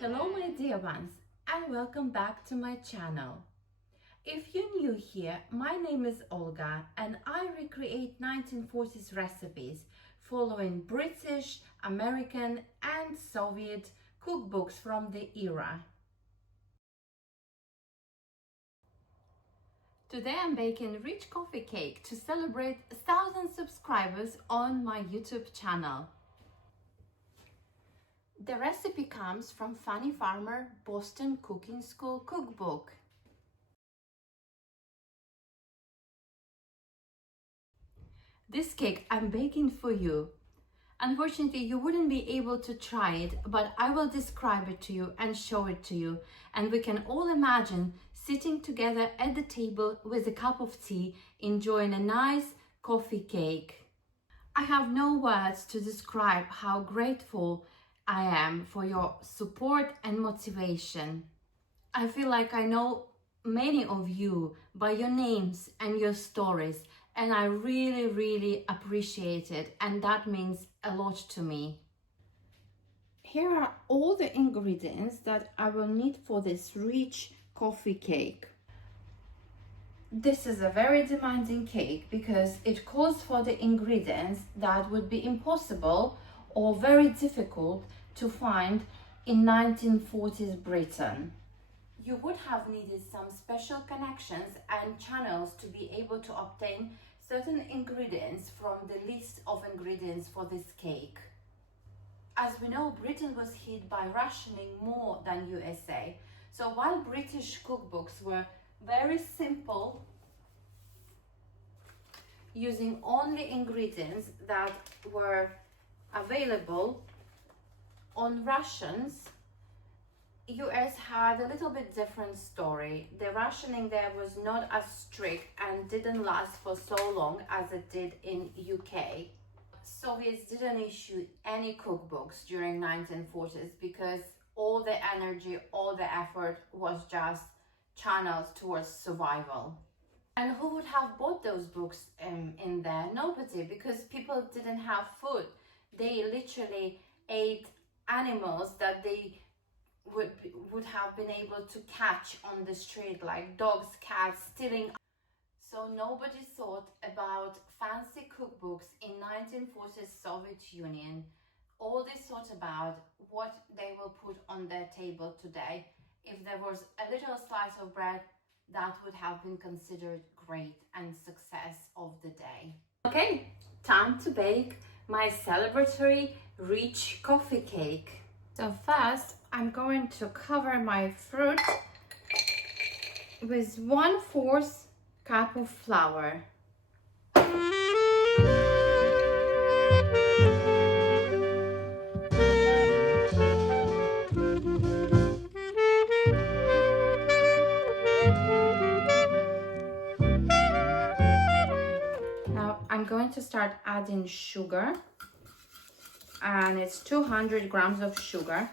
Hello my dear ones, and welcome back to my channel. If you're new here, my name is Olga and I recreate 1940s recipes following British, American and Soviet cookbooks from the era. Today I'm baking rich coffee cake to celebrate 1,000 subscribers on my YouTube channel. The recipe comes from Fanny Farmer Boston Cooking School cookbook. This cake I'm baking for you. Unfortunately, you wouldn't be able to try it, but I will describe it to you and show it to you. And we can all imagine sitting together at the table with a cup of tea, enjoying a nice coffee cake. I have no words to describe how grateful I am for your support and motivation. I feel like I know many of you by your names and your stories, and I really appreciate it, and that means a lot to me. Here are all the ingredients that I will need for this rich coffee cake. This is a very demanding cake because it calls for the ingredients that would be impossible or very difficult to find in 1940s Britain. You would have needed some special connections and channels to be able to obtain certain ingredients from the list of ingredients for this cake. As we know, Britain was hit by rationing more than USA. So while British cookbooks were very simple, using only ingredients that were available on rations, US had a little bit different story. The rationing there was not as strict and didn't last for so long as it did in UK. Soviets didn't issue any cookbooks during 1940s because all the energy, all the effort was just channeled towards survival. And who would have bought those books in there? Nobody, because people didn't have food. They literally ate animals that they would have been able to catch on the street, like dogs, cats, stealing. So nobody thought about fancy cookbooks in 1940s Soviet Union. All they thought about what they will put on their table today. If there was a little slice of bread, that would have been considered great and success of the day. Okay, time to bake my celebratory rich coffee cake. So first, I'm going to cover my fruit with 1/4 cup of flour. Now I'm going to start adding sugar, and it's 200 grams of sugar.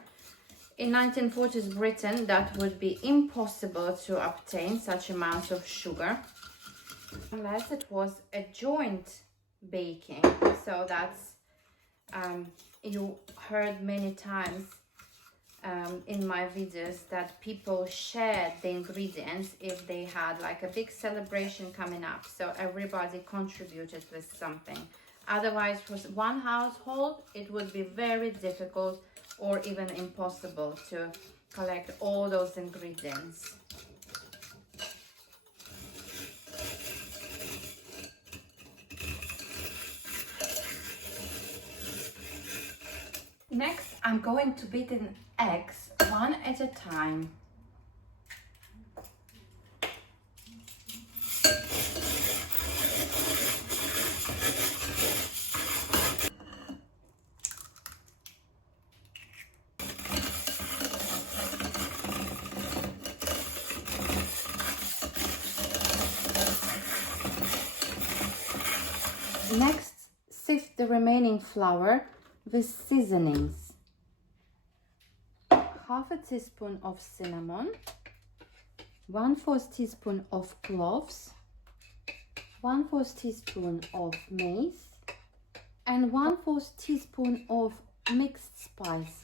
In 1940s Britain, that would be impossible to obtain such amounts of sugar unless it was a joint baking. So that's you heard many times in my videos that people shared the ingredients if they had like a big celebration coming up, so everybody contributed with something. Otherwise, for one household it would be very difficult or even impossible to collect all those ingredients. Next, I'm going to beat in eggs one at a time. Next, sift the remaining flour with seasonings. 1/2 teaspoon of cinnamon, 1/4 teaspoon of cloves, 1/4 teaspoon of mace, and 1/4 teaspoon of mixed spice.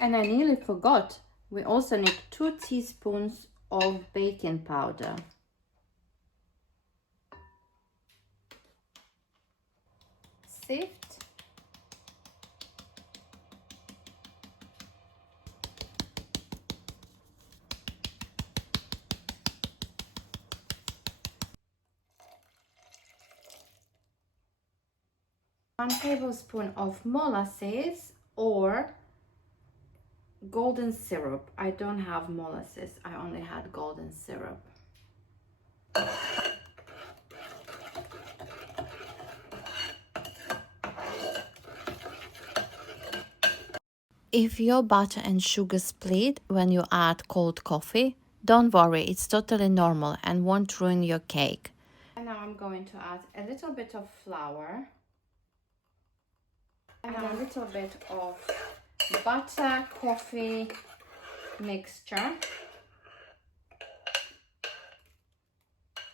And I nearly forgot, we also need 2 teaspoons of baking powder. Sift. One tablespoon of molasses or golden syrup. I don't have molasses, I only had golden syrup. If your butter and sugar split when you add cold coffee, don't worry, it's totally normal and won't ruin your cake. And now I'm going to add a little bit of flour and a little bit of butter coffee mixture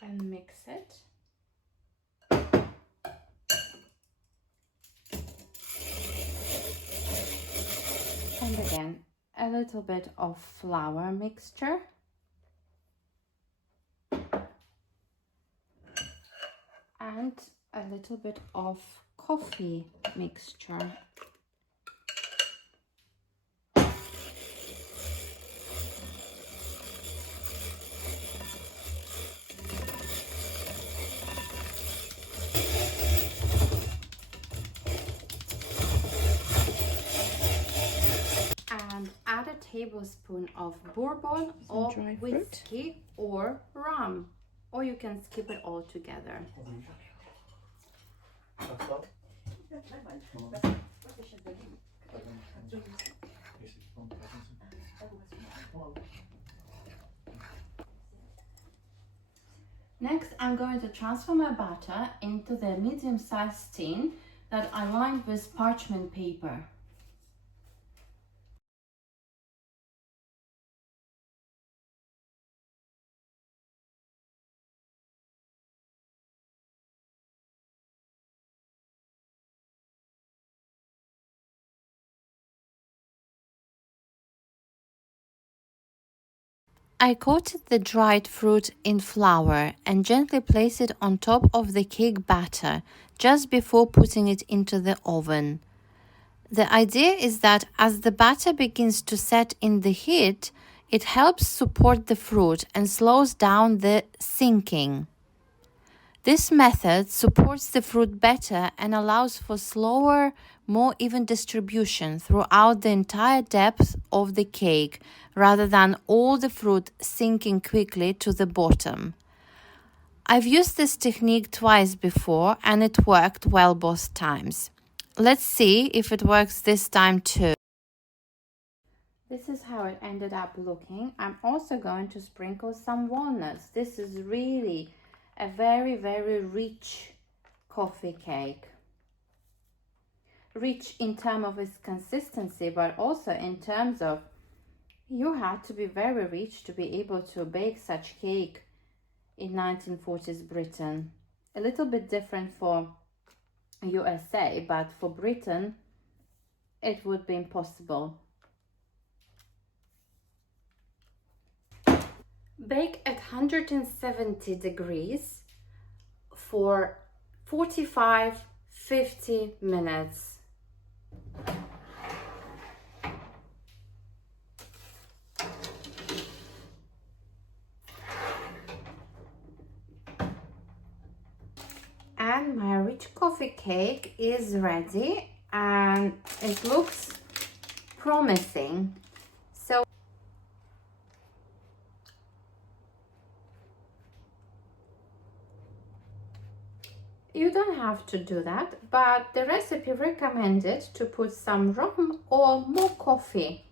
and mix it. And again, a little bit of flour mixture. And a little bit of coffee mixture. And add a tablespoon of bourbon or whiskey or rum, or you can skip it all together. Next, I'm going to transfer my batter into the medium-sized tin that I lined with parchment paper. I coated the dried fruit in flour and gently placed it on top of the cake batter just before putting it into the oven. The idea is that as the batter begins to set in the heat, it helps support the fruit and slows down the sinking. This method supports the fruit better and allows for slower, more even distribution throughout the entire depth of the cake, rather than all the fruit sinking quickly to the bottom. I've used this technique twice before and it worked well both times. Let's see if it works this time too. This is how it ended up looking. I'm also going to sprinkle some walnuts. This is really a very, very rich coffee cake. Rich in terms of its consistency, but also in terms of you had to be very rich to be able to bake such cake in 1940s Britain. A little bit different for USA, but for Britain it would be impossible. Bake at 170 degrees for 45-50 minutes. And my rich coffee cake is ready and it looks promising. So you don't have to do that, but the recipe recommended to put some rum or more coffee.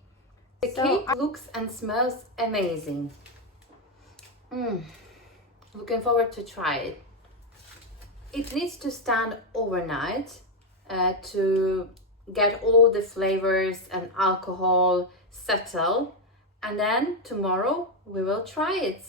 The cake looks and smells amazing. Looking forward to try it. It needs to stand overnight to get all the flavors and alcohol settle, and then tomorrow we will try it.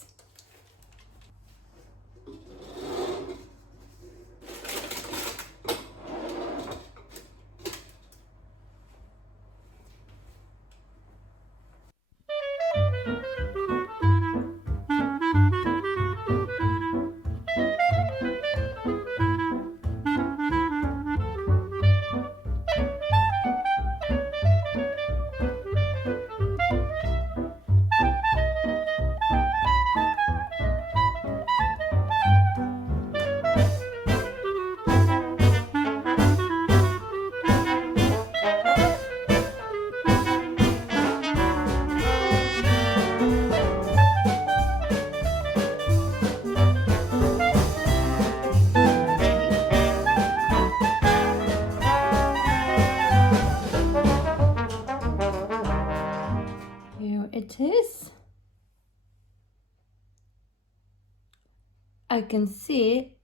I can see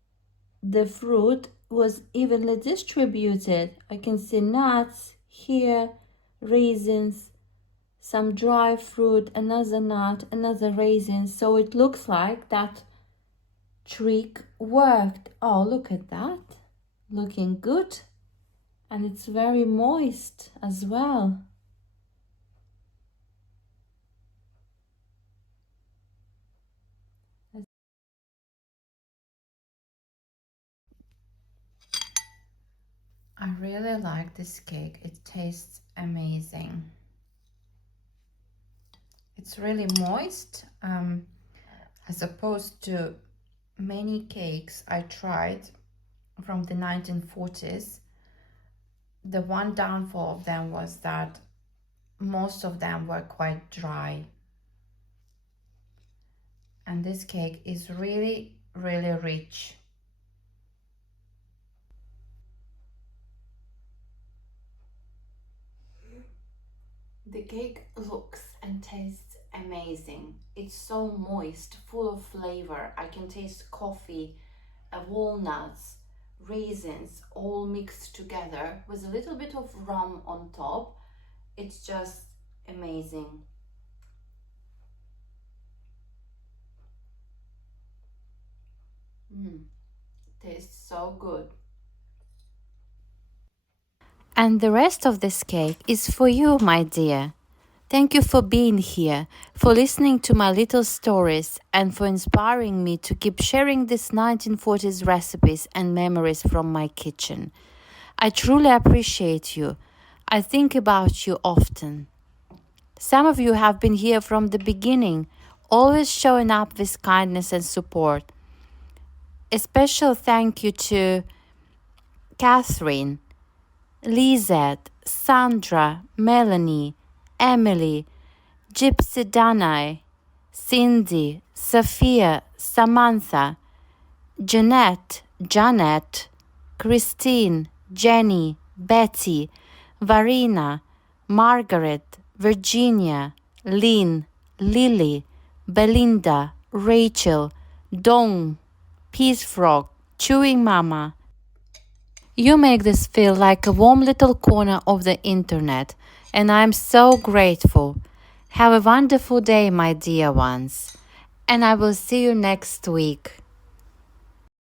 the fruit was evenly distributed. I can see nuts here, raisins, some dry fruit, another nut, another raisin. So it looks like that trick worked. Oh, look at that. Looking good. And it's very moist as well. I really like this cake. It tastes amazing. It's really moist, as opposed to many cakes I tried from the 1940s. The one downfall of them was that most of them were quite dry. And this cake is really, really rich. The cake looks and tastes amazing. It's so moist, full of flavor. I can taste coffee, walnuts, raisins, all mixed together with a little bit of rum on top. It's just amazing. Tastes so good. And the rest of this cake is for you, my dear. Thank you for being here, for listening to my little stories, and for inspiring me to keep sharing these 1940s recipes and memories from my kitchen. I truly appreciate you. I think about you often. Some of you have been here from the beginning, always showing up with kindness and support. A special thank you to Catherine, Lizette, Sandra, Melanie, Emily, Gypsy Danai, Cindy, Sophia, Samantha, Jeanette, Janet, Christine, Jenny, Betty, Varina, Margaret, Virginia, Lynn, Lily, Belinda, Rachel, Dawn, Peace Frog, Chewing Mama. You make this feel like a warm little corner of the internet, and I'm so grateful. Have a wonderful day, my dear ones, and I will see you next week.